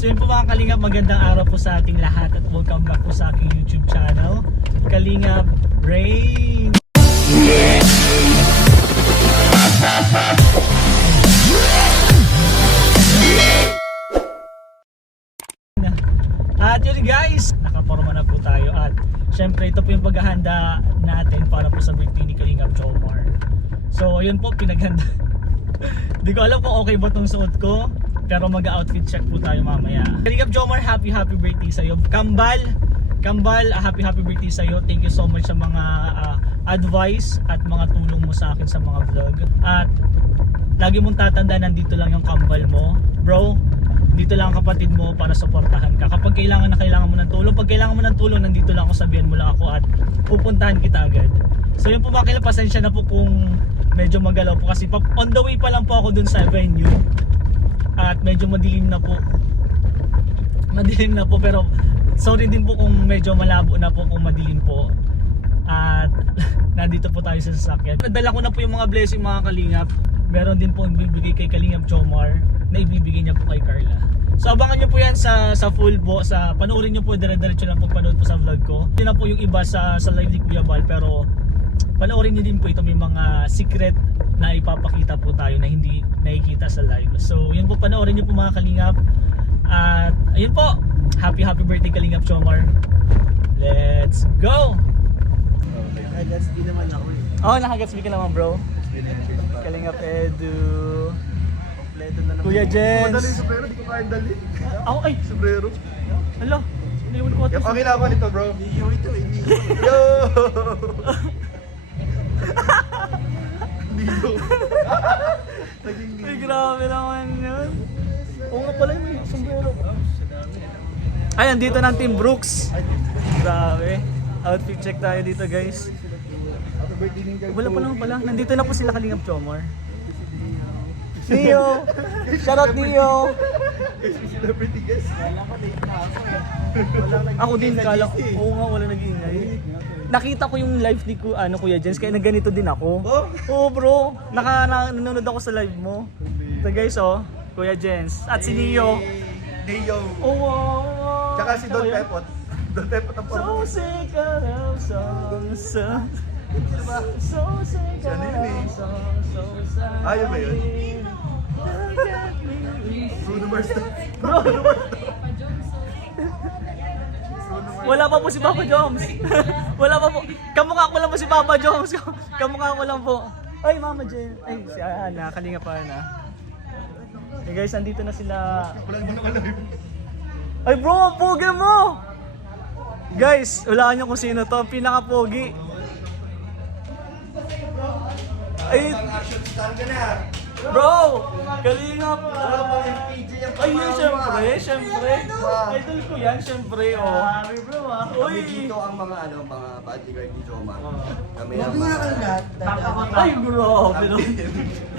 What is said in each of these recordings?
So yun po mga Kalingap, magandang araw po sa ating lahat at welcome back po sa aking YouTube channel, Kalingap Rain. At yun guys, nakaporma na po tayo at syempre ito po yung paghahanda natin para po sa birthday ni Kalingap Jomar. So yun po, pinaghanda. Hindi ko alam kung okay ba itong suot ko, pero mag-outfit check po tayo mamaya. Kalingap Jomar, happy birthday sa'yo. Kambal, happy birthday sa'yo. Thank you so much sa mga advice at mga tulong mo sa akin sa mga vlog. At lagi mong tatanda, nandito lang yung kambal mo. Bro, dito lang ang kapatid mo para suportahan ka. Kapag kailangan mo ng tulong, pag kailangan mo ng tulong, nandito lang ako, sabihan mo lang ako at pupuntahan kita agad. So yun po mga Kalingap, pasensya na po kung medyo magalaw po kasi on the way pa lang po ako dun sa venue. At medyo madilim na po, pero sorry din po kung medyo malabo na po, kung madilim po. At nandito po tayo sa sasakyan. Nadala ko na po yung mga blessing mga Kalingap. Meron din po ibibigay kay Kalingap Jomar na ibibigay niya po kay Carla. So abangan niyo po yan sa full po, panoorin niyo po, dire-diretso lang po panood po sa vlog ko. Hindi na po yung iba sa live ni Kuya Bal, pero panoorin niyo din po ito, may mga secret na ipapakita po tayo na hindi nakikita sa live. So yun po, panoorin niyo po mga Kalingap. At ayun po, happy birthday Kalingap Jomar. Let's go! Nakagaspi naman ako eh. Oh, nakagatsby ka naman bro. Kalingap Edu, Kompleto na naman. Kuya Jens. Madali yung sombrero, di ko kaya dali. Ako ay, Sombrero. hala, iniwan ko ito. Yung okay na ako nito bro. Niyo ito eh. Yo! Niyo. Naging Ay, niyo. grabe naman yun. Oo nga pala yung sombrero. Ay, andito ng Team Brooks. Grabe. Outfit check tayo dito guys. Happy birthday din kay Wala pa naman pala. Nandito na po sila Kalingap Jomar. Neo! Shoutout Neo! Celebrity guest. Wala ka din na ako eh. Ako din kala ko. Oo nga, wala nag-iingay. Nakita ko yung live ni Kuya Jens, kaya naganito din ako. Oh? Oo bro, nanonood ako sa live mo. Ito guys oh, Kuya Jens. At si Neo. Neo. Oh wow! Tsaka si Don Pepot. Don Pepot ang So pang. sick of songs. So sick Siya na yun eh. of songs. So sad. Ayaw ba yun? Look at me. Bruno Mars. Bro, wala pa po si Papa Joms. Wala pa po. Kamukha ko lang po si Papa Joms. Kamukha ko lang po. Ay, Mama Jen. Ay, si Ana. Kalingap pa Ana. Okay guys, andito na sila. Wala naman ako alam. Ay bro, ang pogi mo! Guys, hulaan nyo kung sino to. Ang pinaka-pogi. Ay, Action star ka na. bro! Kalingap! Wala pang MPJ yung Ay, yun, syempre. Idol ko yan, syempre, oh. Grabe bro ah. Uy! Kami dito ang mga mga bodyguard ni Jomar. Kami ang Grabe nga mga... ka lahat. Ay, grabe no.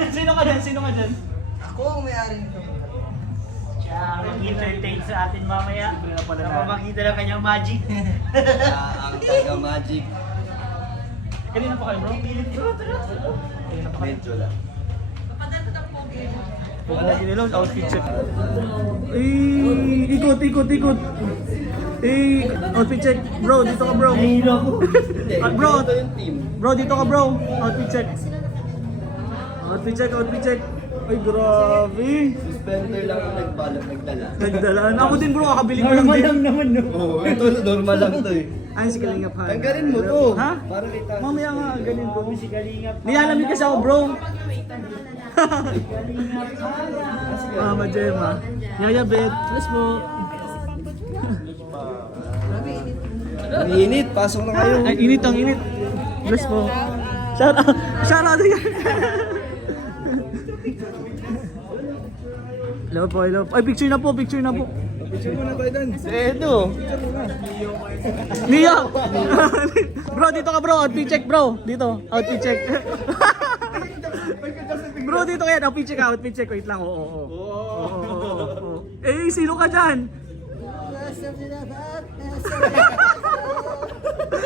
Sino ka dyan? Ako ang may-ari nito. Entertain sa atin mamaya. Napapakita ng kanyang magic. ang taga magic. Kanina pa kayo, bro? Medyo lang. Huwag na ginilong, outfit check. Ikot. Outfit check. Bro, dito ka bro. Bro, Ito yung team. bro, dito ka bro. Outfit check. Ay, grabe. Suspender lang ang nagdala. Nagdalaan. Ako din bro, kakabili ko lang din. Oo, ito normal lang to eh. Ay, si Kalingap ha. Tanggalin mo to. Ha? Para kita. Mamaya nga, ganin bro. Si Kalingap. Nilalamig kasi ako bro. Mama Gemma. Yaya Bet. Let's mo. Init, pasok na kayo. Ay, init. Bless po. Shout out again. Hello po. Ay, picture na po. Picture mo na ba doon? Si Edo. Nia! Bro, dito ka bro. Outfit check bro. Dito. Outfit check. Bro, dito kaya. Outfit check. Wait lang. Oo. Eh, sino ka dyan?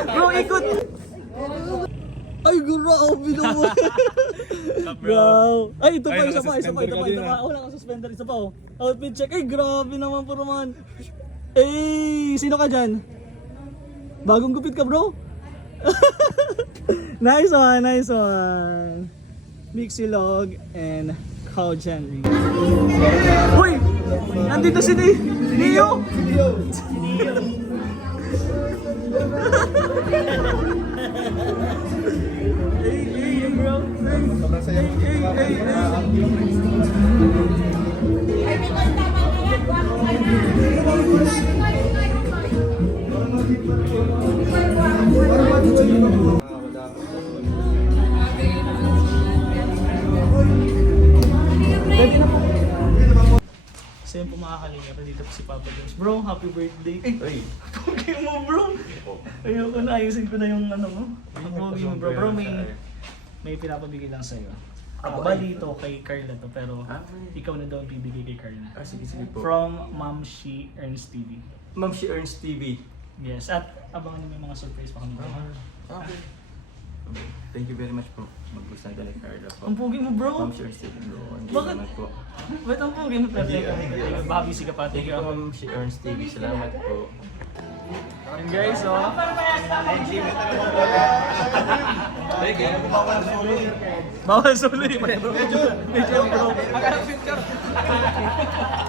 Bro, ikot. Ay, grabe naman. Bro. Ay, ito pa, isa pa. Wala kang suspender, isa pa oh. Outfit check. Ay, grabe naman po naman. Eh, sino ka dyan? Bagong gupit ka, bro? Nice one, nice one. Mixilog and Cow Henry. Uy! Nandito si Neo! Hey, bro. Sobrang saya mo dito. Pwede na po. So yun po mga kalingap, dito po si Papa Jones. Bro, happy birthday. Ay, pogi mo bro. Ayoko na, ayusin ko na yung ano mo. Ang pogi mo bro. Bro, may pinapabigay lang sa'yo. Bali ito kay Carla to, pero ikaw na daw ang bibigay kay Carla. Sige po. From Ma'am She Ernst TV. Ma'am, she earns TV. Yes, at abangan niyo may mga surprise pa kami. Okay. Thank you very much po. Magbusan ka ni Carla po. Ang pogi mo bro. Ma'am, she earns TV bro. Bakit? Salamat po. Ba't ang pogi mo? Baka busy ka pa. Thank you po, Ma'am, she earns TV. Salamat po. And guys, oh. Bawal suloy. Medyo bro.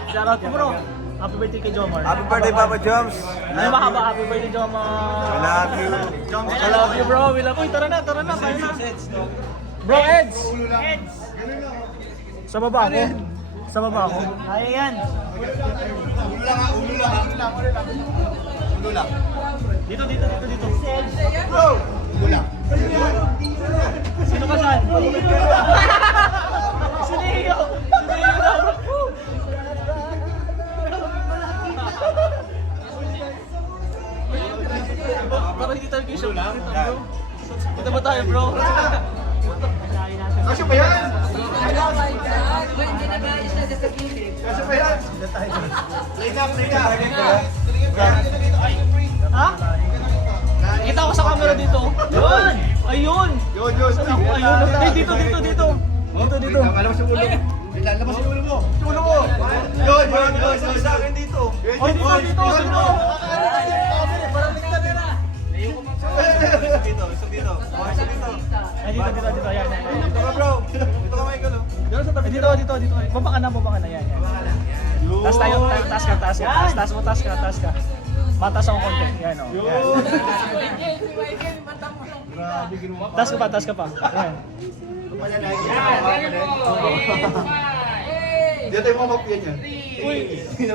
Shoutout ko bro. Happy birthday kay Jomar. Happy birthday, Papa Joms! Ay, mahaba. Happy birthday, Jomar. I love you. I love you, bro. We love you. Tara na. Tayo na. Bro, Eds. Sa baba ako. Sa baba ako. Kaya yan. Ulo lang. Dito. Bro! Ulo lang. Sino ka saan? Si Neo daw. Parang hindi tayo kisyo. Ito ba tayo, bro? Kasya pa yan! Kasya pa yan! Line up! Ha? Kita ko sa camera dito. Yun! Ayun! Yun! Saan ako? Ayun! Ay, dito. Dito. Alam mo sa ulo. Lalabas yung ulo mo. Yung ulo mo. Yun! Sa akin dito. Ay, dito. Ay, dito. Yan. Ito ka bro. Ito ka Michael. Ay, dito. Baba ka na. Yan. Taas ka. Matas ako konti. Yan, o. Yan. Taas ka pa. Yan. Dito tayo mga mapia niya. Uy!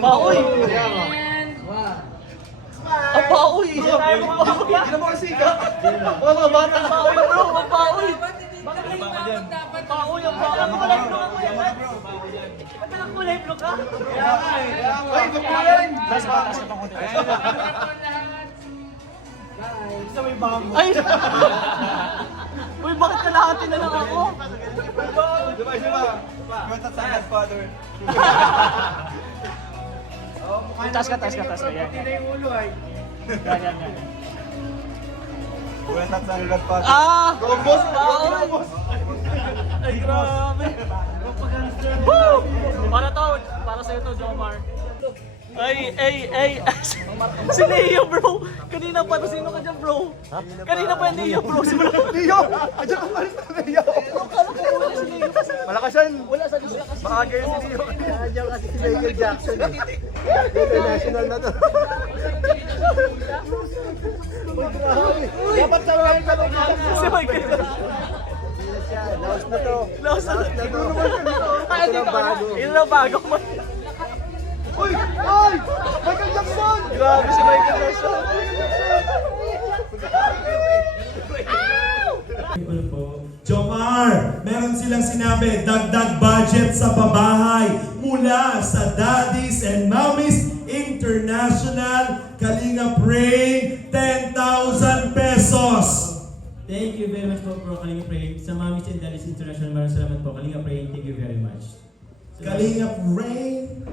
Paoy! Ang paoy! Hindi mo kasi ka. Mga bata, paoy bro! Ang paoy! Bakit may dapat? Paoy ang paoy! Ang kulay blue ako yan! Ba't ang kulay blue ka? Ay, mapulan! Taas ka pa konti. Ay! Uy, bakit kalahati na lang ako? Diba? Kwenta sa Godfather. Taas ka. Yan. Yan. Kwenta sa Godfather. Ah! Boss! Paoy! Ay, grabe! Woo! Para sa'yo to, Jomar. Ay! Si Neo, bro! Kanina pa, sino ka dyan, bro? Kanina pa yung Neo, bro. Si bro. Neo! Adyan ka malis na Neo! Malakas yan! Wala sa gusto. Maaga yun si Neo. Nandiyan kasi si Michael Jackson. International na to. Dapat sa mga ka Si Michael. Laos na to. Laos na to. Ay, Ito na bago. Ito na bago. Uy! Ay! Michael Jackson! Grabe si Michael Jackson. Jomar, meron silang sinabi, dagdag budget sa pabahay mula sa Daddies and Mommies International Kalinga Praying 10,000 pesos. Thank you very much po bro, Kalinga Praying. Sa Mommies and Daddies International, maraming salamat po. Kalinga Praying, thank you very much. Kalinga Praying